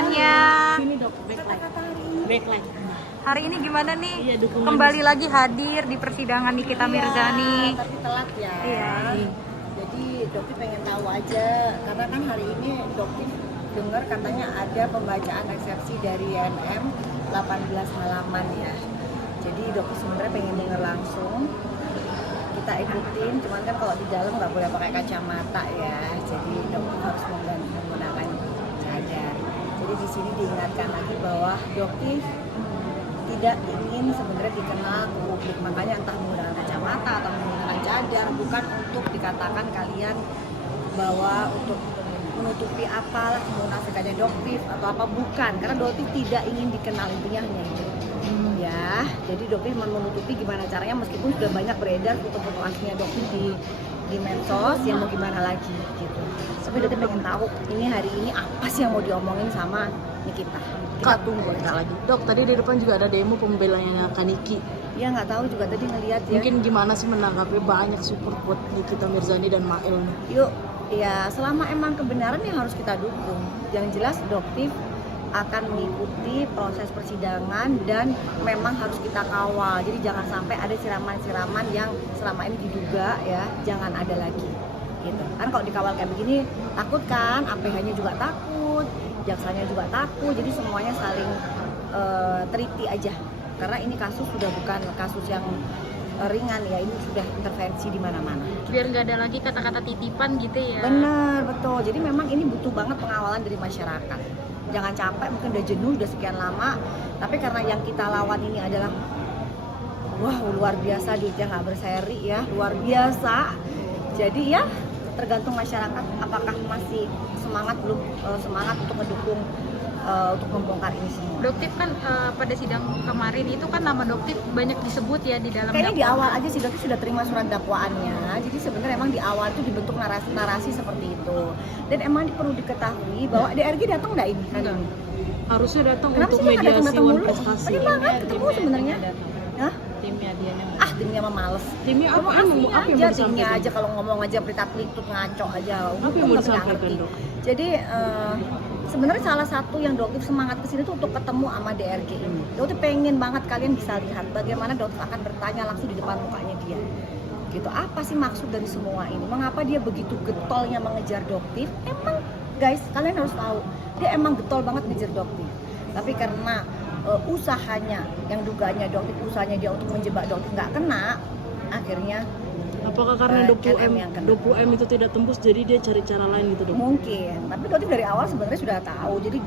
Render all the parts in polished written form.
dukungannya. Sini dok, backlight. Hari ini gimana nih? Iya, dukungan. Kembali lagi hadir di persidangan Nikita Mirzani. Tapi telat ya. Iya. Jadi Dokti pengen tahu aja, karena kan hari ini Dokti dengar katanya ada pembacaan eksepsi dari YNM 18 halaman ya. Jadi Dokti sebenarnya pengen dengar langsung. Kita ikutin, cuman kan kalau di dalam nggak boleh pakai kacamata ya. Jadi Dokti harus menggunakan cadar. Jadi di sini diingatkan lagi bahwa Dokti tidak ingin sebenarnya dikenal ke publik, makanya entah menggunakan kacamata atau menggunakan cadar, bukan untuk dikatakan kalian bahwa untuk menutupi apalah kemunafikannya Dokti atau apa, bukan, karena Dokti tidak ingin dikenal, intinya hanya itu ya. Jadi Dokti menutupi gimana caranya, meskipun sudah banyak beredar foto-foto aslinya Dokti di medsos, yang mau gimana lagi gitu. Tapi Dokti pengen tahu ini hari ini apa sih yang mau diomongin sama Nikita. Kita tunggu aja lagi. Dok, tadi di depan juga ada demo pembelanya Kaniki. Ya nggak tahu juga tadi ngelihat ya. Mungkin gimana sih menanggapi banyak support buat Nikita Mirzani dan Mail? Yuk, ya selama emang kebenaran yang harus kita dukung. Yang jelas Dokti akan mengikuti proses persidangan dan memang harus kita kawal. Jadi jangan sampai ada siraman-siraman yang selama ini diduga ya, jangan ada lagi. Gitu. Kan kalau dikawal kayak begini takut kan, APH-nya juga takut, jaksanya juga takut. Jadi semuanya saling teliti aja. Karena ini kasus sudah bukan kasus yang ringan ya, ini sudah intervensi di mana-mana. Biar nggak ada lagi kata-kata titipan gitu ya. Benar, betul. Jadi memang ini butuh banget pengawalan dari masyarakat. Jangan capek, mungkin udah jenuh, udah sekian lama. Tapi karena yang kita lawan ini adalah wah luar biasa, duitnya nggak berseri ya, luar biasa. Jadi ya tergantung masyarakat apakah masih semangat belum semangat untuk mendukung untuk membongkar ini semua. Doktif kan pada sidang kemarin itu kan nama Doktif banyak disebut ya di dalam Kayaknya di dakwaan. awal aja sih Dokti sudah terima surat dakwaannya. Jadi sebenarnya emang di awal itu dibentuk narasi seperti itu. Dan emang perlu diketahui bahwa DRG datang nggak ini kan? Harusnya datang Kenapa untuk sih nggak mediasi datang mulu? prestasi. Pengen banget ketemu sebenarnya. Hah? Timnya dia Timnya mah males. Timnya apa Ngomong yang aslinya mau aja, timnya disampaikan? aja kalau ngomong aja berita pelitut ngaco aja. Apa yang mau Nggak disampaikan, ngerti. Dok? Jadi sebenarnya salah satu yang Doktif semangat kesini tuh untuk ketemu sama DRG ini. Doktif pengen banget kalian bisa lihat bagaimana Doktif akan bertanya langsung di depan mukanya dia. Gitu, apa sih maksud dari semua ini? Mengapa dia begitu getolnya mengejar Doktif? Emang guys, kalian harus tahu, dia emang getol banget ngejar Doktif. Tapi karena usahanya, yang dugaannya Doktif, usahanya dia untuk menjebak Doktif nggak kena, akhirnya Apakah karena 20M yang kena. 20M itu tidak tembus, jadi dia cari cara lain gitu, Dok? Mungkin, tapi Doktif dari awal sebenarnya sudah tahu. Jadi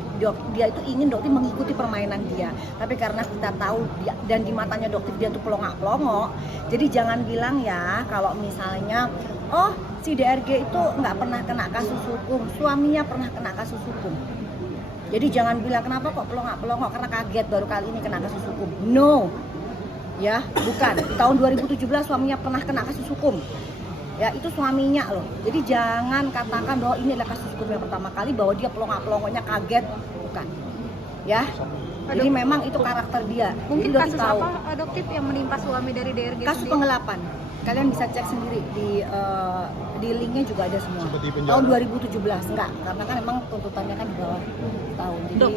dia itu ingin Doktif mengikuti permainan dia. Tapi karena kita tahu dia, dan di matanya Doktif dia tuh pelongak-pelongok. Jadi jangan bilang ya kalau misalnya oh si DRG itu nggak pernah kena kasus hukum, suaminya pernah kena kasus hukum. Jadi jangan bilang kenapa kok pelongak-pelongok karena kaget baru kali ini kena kasus hukum. No. Ya, bukan. Di tahun 2017 suaminya pernah kena kasus hukum. Ya, itu suaminya loh. Jadi jangan katakan bahwa ini adalah kasus hukum yang pertama kali, bahwa dia pelongak-pelongoknya kaget, bukan. Ya. Jadi memang itu karakter dia. Mungkin Jadi kasus tahu. apa Doktif yang menimpa suami dari DRG Kasus sendiri? penggelapan. Kalian bisa cek sendiri di linknya juga ada semua. Tahun 2017 enggak, karena kan memang tuntutannya kan di bawah tahun. Jadi Dok,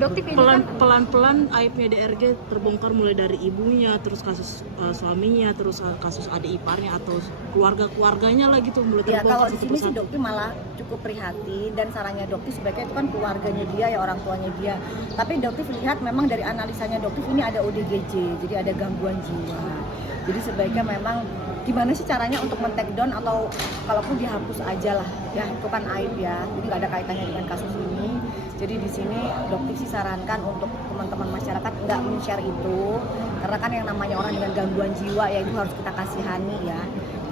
Doktif ini kan pelan-pelan aibnya DRG terbongkar mulai dari ibunya, terus kasus suaminya, terus kasus adik iparnya atau keluarganya lah gitu mulai ya kalau terbongkar di satu sini sih persatu. Dokti malah cukup prihatin, dan sarannya Dokti sebaiknya itu kan keluarganya dia ya, orang tuanya dia. Tapi Dokti lihat memang dari analisanya Dokti ini ada ODGJ, jadi ada gangguan jiwa. Jadi sebaiknya memang gimana sih caranya untuk men-take down atau kalaupun dihapus aja lah ya, itu kan aib ya, jadi nggak ada kaitannya dengan kasus ini. Jadi di sini Dokter sih sarankan untuk teman-teman masyarakat nggak men-share itu, karena kan yang namanya orang dengan gangguan jiwa ya itu harus kita kasihani ya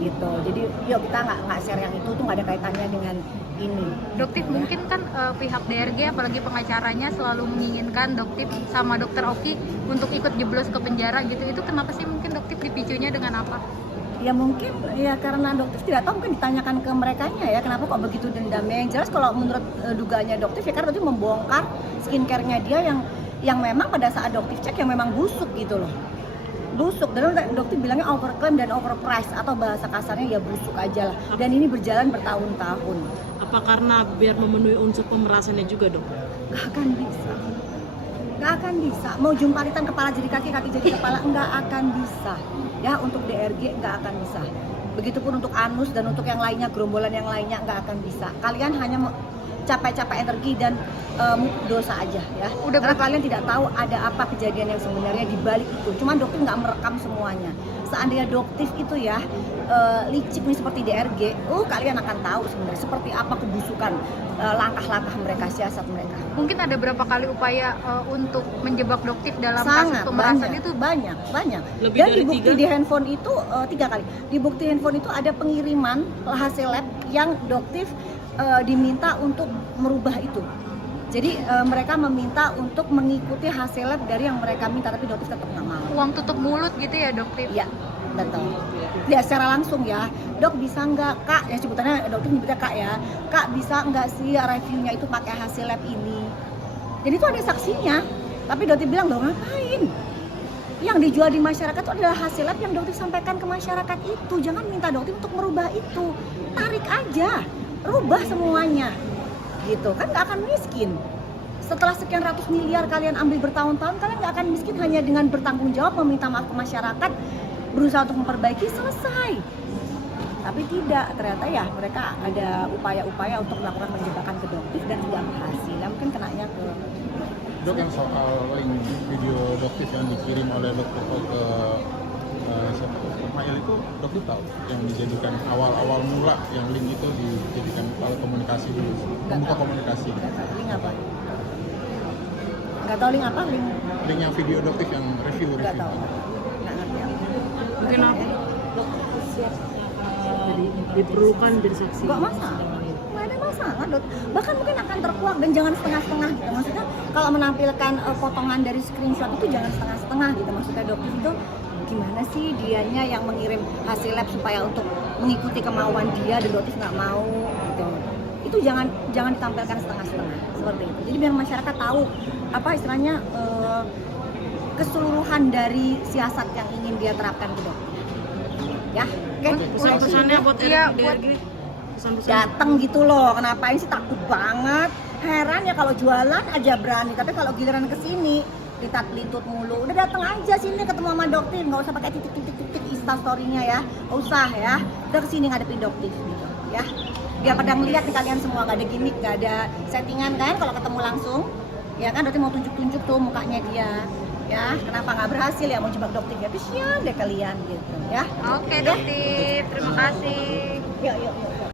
gitu. Jadi yuk kita nggak share yang itu tuh nggak ada kaitannya dengan ini. Doktif ya. mungkin kan pihak DRG apalagi pengacaranya selalu menginginkan Doktif sama Dokter Oki untuk ikut jeblos ke penjara gitu. Itu kenapa sih mungkin Doktif dipicunya dengan apa? Ya mungkin ya karena Dokter tidak tahu, mungkin ditanyakan ke merekanya ya kenapa kok begitu dendamnya. Yang jelas kalau menurut dugaannya Dokter ya karena Dokter membongkar skincare-nya dia yang memang pada saat Dokter cek yang memang busuk gitu loh. Busuk, dan Dokter bilangnya overclaim dan overprice atau bahasa kasarnya ya busuk aja lah. Dan ini berjalan bertahun-tahun. Apa karena biar memenuhi unsur pemerasannya juga, Dok? Nggak akan bisa. Nggak akan bisa. Mau jumpalitan kepala jadi kaki, kaki jadi kepala, nggak akan bisa. Ya, untuk DRG nggak akan bisa. Begitupun untuk anus dan untuk yang lainnya, gerombolan yang lainnya nggak akan bisa. Kalian hanya mau capek-capek energi dan dosa aja ya. Karena kalian tidak tahu ada apa kejadian yang sebenarnya di balik itu. Cuman dokter nggak merekam semuanya. Seandainya dokter itu ya licik nih seperti DRG, kalian akan tahu sebenarnya seperti apa kebusukan langkah-langkah mereka, siasat mereka. Mungkin ada berapa kali upaya untuk menjebak dokter dalam kasus Sangat pemerasan banyak, itu? banyak. Lebih Dan dari dibukti 3? di handphone itu 3 kali. Di bukti handphone itu ada pengiriman hasil lab yang dokter diminta untuk merubah itu. Jadi mereka meminta untuk mengikuti hasil lab dari yang mereka minta, tapi dokter tetap nggak mau. Uang tutup mulut gitu ya dokter? Iya, betul. Ya secara langsung ya, dok bisa nggak kak, ya sebutannya dokter nyebutnya kak ya, kak bisa nggak sih reviewnya itu pakai hasil lab ini. Jadi itu ada saksinya, tapi dokter bilang, dong ngapain? Yang dijual di masyarakat itu adalah hasil lab yang dokter sampaikan ke masyarakat itu. Jangan minta dokter untuk merubah itu, tarik aja, rubah semuanya, gitu kan nggak akan miskin. Setelah sekian ratus miliar kalian ambil bertahun-tahun, kalian nggak akan miskin hanya dengan bertanggung jawab, meminta maaf ke masyarakat, berusaha untuk memperbaiki, selesai. Tapi tidak, ternyata ya mereka ada upaya-upaya untuk melakukan penjebakan ke dokter dan tidak berhasil. Ya, mungkin kenanya ke Dok, yang soal link video dokter yang dikirim oleh dokter ke Mail itu dokter tahu yang dijadikan awal mula yang link itu dijadikan alat komunikasi dulu, membuka komunikasi. nggak tahu link apa? Nggak tahu link apa? Link yang video dokter yang review. Nggak tahu. Nggak ngerti aku. Mungkin apa? Siap diperlukan jadi saksi. Nggak masalah. Nggak ada masalah, Dok. Bahkan mungkin akan terkuak dan jangan setengah-setengah gitu. Maksudnya kalau menampilkan potongan dari screenshot itu jangan setengah-setengah gitu. Maksudnya dokter itu gimana sih dianya yang mengirim hasil lab supaya untuk mengikuti kemauan dia dan dokter nggak mau gitu. Itu jangan ditampilkan setengah-setengah seperti itu. Jadi biar masyarakat tahu apa istilahnya keseluruhan dari siasat yang ingin dia terapkan ke dokter. Ya, oke. Pesan-pesannya buat Iya, DRG. Pesan-pesan. Dateng gitu loh, kenapain sih, takut banget. Heran ya kalau jualan aja berani, tapi kalau giliran kesini litat-litut mulu. Udah dateng aja sini ketemu sama dokter, nggak usah pakai titik-titik instastorynya ya, nggak usah ya. Udah kesini ngadepin dokter gitu ya. Biar pada ngeliat nih kalian semua, nggak ada gimmick, nggak ada settingan kan kalau ketemu langsung. Ya kan dokter mau tunjuk-tunjuk tuh mukanya dia. Ya, kenapa nggak berhasil ya mau jebak dokter ya? Kesian deh kalian gitu ya. Oke dokter, terima kasih. Yuk.